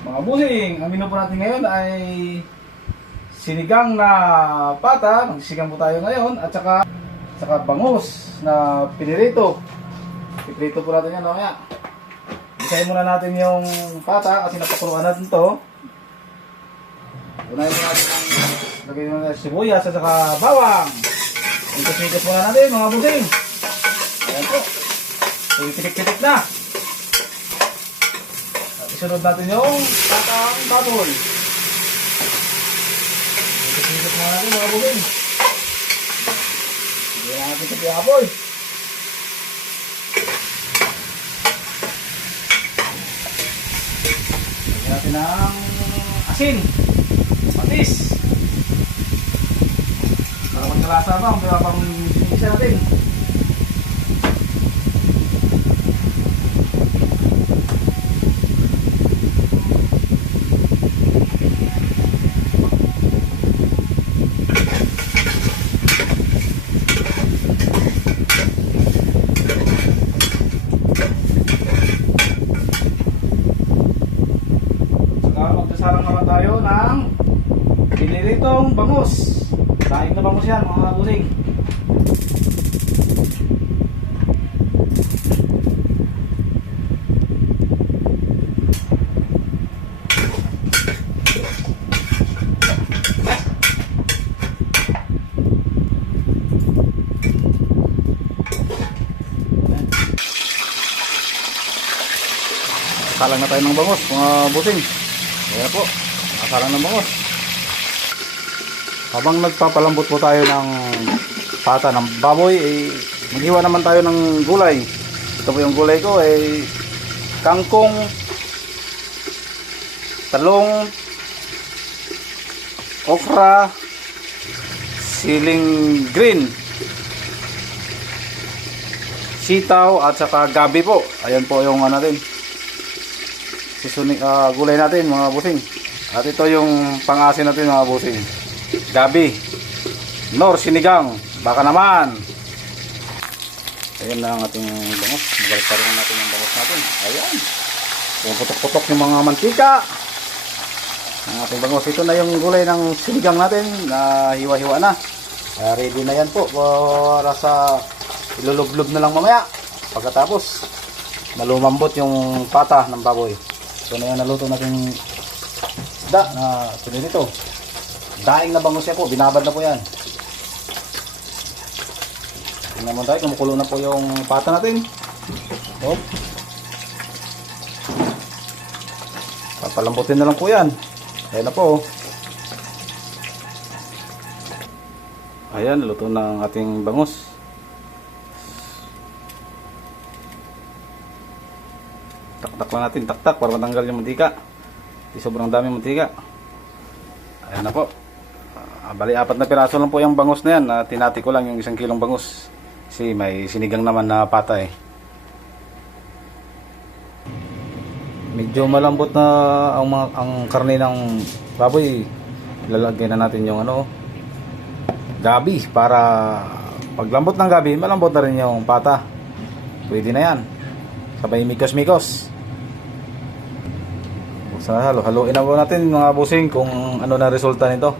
Mga busing, ang menu po natin ngayon ay sinigang na pata. Magsisigang po tayo ngayon at saka bangus na pinirito. Piprito po natin yan mamaya. Isahin muna natin yung pata kasi napakuluan natin to. Unahin po natin ang lagay ng sibuyas at saka bawang. Ikos-ikos muna natin mga busing. Ayan po. So, pitik-pitik na. Isunod natin yung patang baboy. Ikot-ikos muna natin mga busing. Hindi natin sa piyaboy. Lagyan natin ang asin. Patis. Para magkalasa ba, ang pang isa natin. Magsasalang naman tayo ng piniritong bangus. Daing na bangus yan mga busing. Salang na tayo ng bangus mga busing. Ayan po, nakasalang ng bangus. Habang nagpapalambot po tayo ng pata ng baboy, maghiwa naman tayo ng gulay. Ito po yung gulay ko, kangkong, talong, okra, siling green, sitaw at saka gabi po. Ayan po yung natin. Gulay natin mga busing. At ito yung pang-asin natin mga busing. Gabi, nor sinigang, baka naman. Ayan na ang ating bangus. Magalik pa rin natin yung bangus natin. Ayan. Yung putok-putok yung mga mantika. Ang ating bangus. Ito na yung gulay ng sinigang natin na hiwa-hiwa na. Ready na yan po para sa ilulublob na lang mamaya. Pagkatapos malumambot yung pata ng baboy. So na yung naluto natin isda na pinirito. Daing na bangus yan po, binabad na po yan. Tingnan mo tayo, kumukulo na po yung pata natin. So, papalambutin na lang po yan. Ayan na po. Ayan, luto na ang ating bangus. Taktak lang natin, taktak para matanggal yung mantika. Di sobrang daming mantika. Ayan na po. Bali, 4 na piraso lang po yung bangus na yan. Tinati ko lang yung 1 kilong bangus. Kasi may sinigang naman na pata eh. Medyo malambot na ang karne ng baboy. Lalagyan na natin yung gabi para paglambot ng gabi, malambot na rin yung pata. Pwede na yan. Sabay mikos-mikos. So, halo-haloin na po natin mga busing kung ano na resulta nito.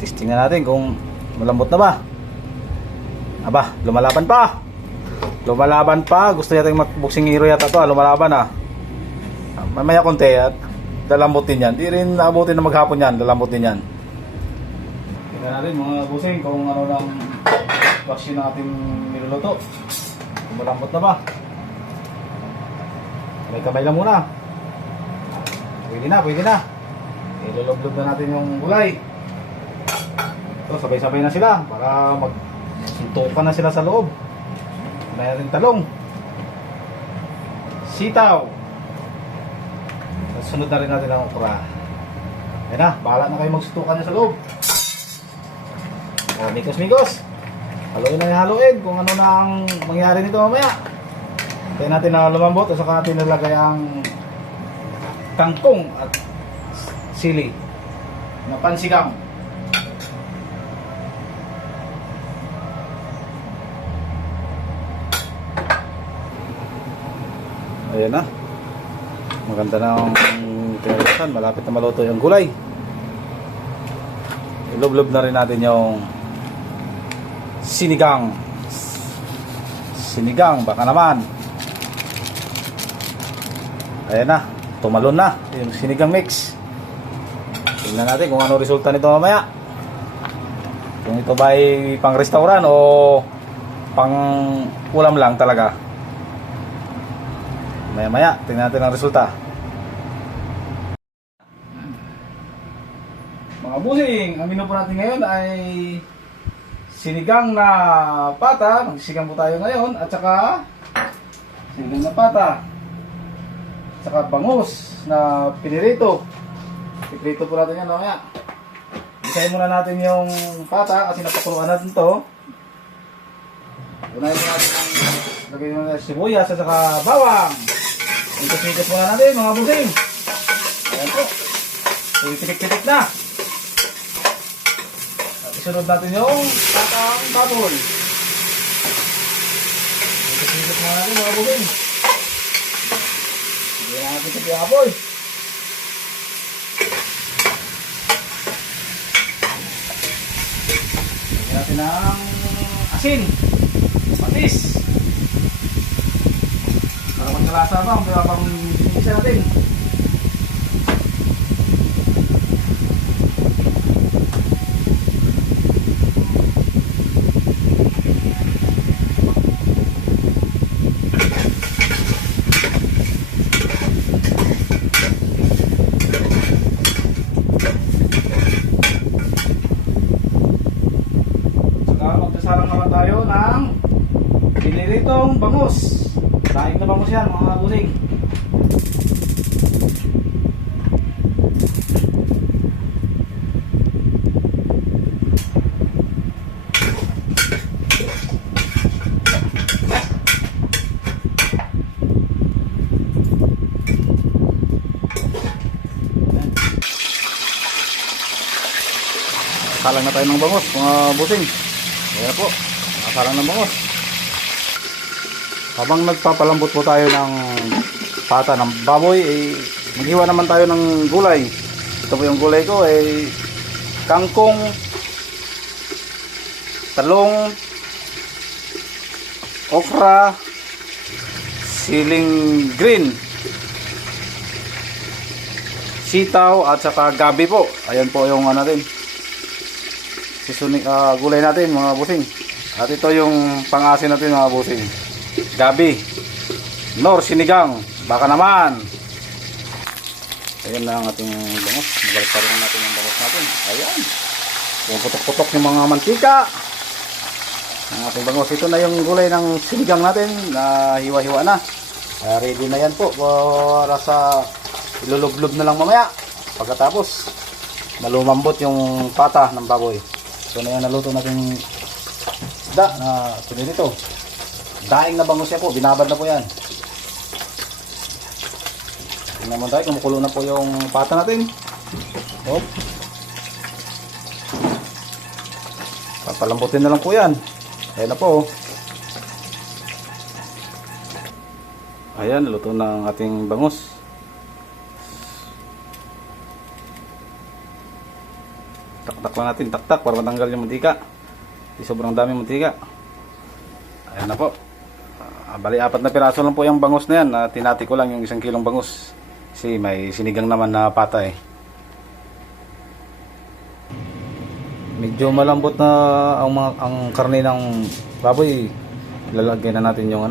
Testing na natin kung malambot na ba. Aba, lumalaban pa. Lumalaban pa. Gusto natin magbuksing hero yata to. Lumalaban ah. Mamaya konti at lalambutin yan. Di rin naabutin na maghapon yan. Lalambutin yan. Tingnan natin mga busing kung ano lang vaccine ng ating niluluto. Kung malambot na ba. Kamay-kamay lang muna. Pwede na, pwede na. Ilulublob na natin yung gulay. Ito, sabay-sabay na sila para magsuntukan na sila sa loob. May natin talong, sitaw. Sunod na rin natin ang okra. Ayan na, bahala na kayo magsuntukan na sa loob. O, mikos-mikos. Haluin na yung haluin kung ano na ang mangyari nito mamaya. Tayo natin na lumambot at saka natin nalagay ang kangkong at sili na pansigang. Ayan na. Maganda na ang tinalisan. Malapit na maluto yung gulay. Ilublob na rin natin yung sinigang. Sinigang, baka naman. Ayan na, tumalon na yung sinigang mix. Tingnan natin kung ano resulta nito mamaya. Kung ito ba ay pang restaurant o pang ulam lang talaga. Maya-maya, tingnan natin ang resulta. Mga busing, ang menu po natin ngayon ay sinigang na pata. Magsisigang po tayo ngayon. At saka sinigang na pata. At saka bangus na pinirito. Pinirito po natin yan mamaya. Isahin muna natin yung pata kasi napakuluan natin ito. Unahin muna natin ang lagay muna natin sibuyas at saka bawang. Ikas-ikas muna natin mga busing. Ayan po. Pitik-pitik na. At isunod natin yung patang baboy. Ikas-ikas muna natin mga busing. Hindi natin sa piyapoy. Lagyan natin ng asin. Patis. Para magkalasa pa, pang isa natin. Saka magsasalang naman tayo ng piniritong bangus. Daing na bangus yan mga busing. Salang na tayo ng bangus mga busing. Kaya po, nakasalang ng bangus. Habang nagpapalambot po tayo ng pata ng baboy, maghiwa naman tayo ng gulay. Ito po yung gulay ko, kangkong, talong, okra, siling green, sitaw at saka gabi po. Ayan po yung natin. Gulay natin mga busing. At ito yung pang-asin natin mga busing. Gabi, nor sinigang, baka naman. Ayan na ang ating bangus. Magalik pa rin natin yung bangus natin. Ayan. Yung putok-putok yung mga mantika. Ang ating bangus. Ito na yung gulay ng sinigang natin na hiwa-hiwa na. Ready na yan po para sa ilulublob na lang mamaya. Pagkatapos, malumambot yung pata ng baboy. Ito na yung naluto natin isda na pinirito. Daing na bangus yan po, binabad na po yan. Tingnan mo tayo, kumukulo na po yung pata natin. Hop. Papalambutin na lang po yan. Ayan na po. Ayan, luto na ang ating bangus. Taktak lang natin, taktak para matanggal yung mantika. Di sobrang dami mantika. Ayan na po. Bali 4 na piraso lang po yung bangus na yan. Tinati ko lang yung 1 kilong bangus. Kasi may sinigang naman na pata eh. Medyo malambot na ang karne ng baboy. Lalagyan na natin yung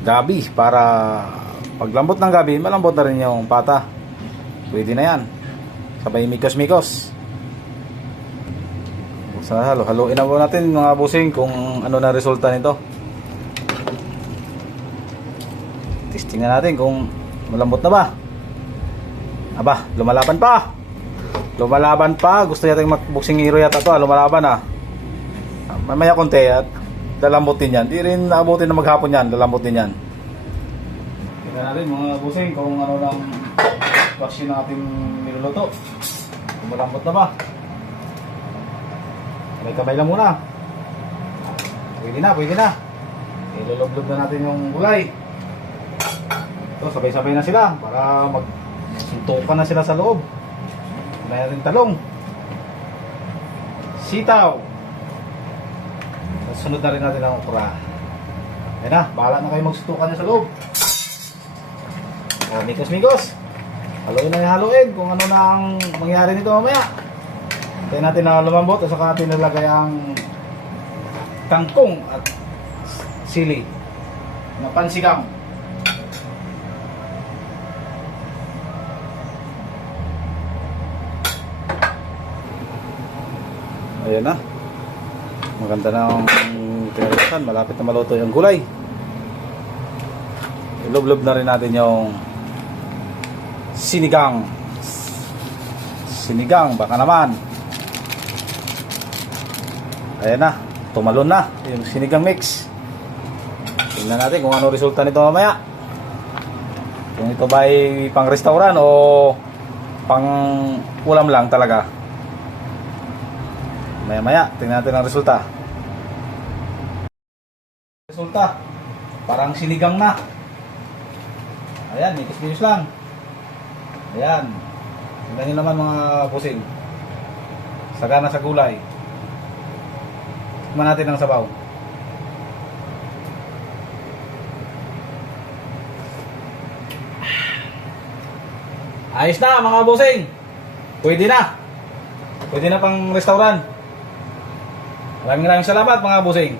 gabi para paglambot ng gabi, malambot na rin yung pata. Pwede na yan. Sabay mikos-mikos. Sa halo-haloin na po natin mga busing kung ano na resulta nito. Testing na natin kung malambot na ba. Aba, lumalaban pa. Lumalaban pa. Gusto natin magbuksing hero yata to. Lumalaban na. Mamaya konti at lalambutin yan. Di rin naabutin na maghapon yan. Lalambutin yan. Tingnan natin mga busing kung ano lang vaccine ng ating niluluto. Kung malambot na ba. Kamay lang muna. Pwede na, pwede na. Ilulublob na natin yung gulay. Ito Ito, sabay-sabay na sila para magsuntukan na sila sa loob. Mayroon talong, sitaw. Sunod na rin natin ang okra. Ayan na, bahala na kayo magsuntukan na sa loob. Mikos-mikos. Haluin na haluin kung ano na ang mangyari nito mamaya. Tayo natin na lumambot at saka natin nalagay ang kangkong at sili na pansigang. Ayan na. Maganda na ang tinalisan. Malapit na maluto yung gulay. Ilublob na rin natin yung sinigang. Sinigang, baka naman. Ayan na. Tumalon na yung sinigang mix. Tingnan natin kung ano resulta nito mamaya. Kung ito ba ay pang restaurant o pang ulam lang talaga. Maya-maya, tingnan natin ang resulta. Resulta, parang sinigang na. Ayan, mikos-mikos lang. Ayan. Tingnan nyo naman mga busing. Sagana sa gulay. Tikman natin ang sabaw. Ayos na mga busing. Pwede na. Pwede na pang restaurant. Maraming salamat mga busing.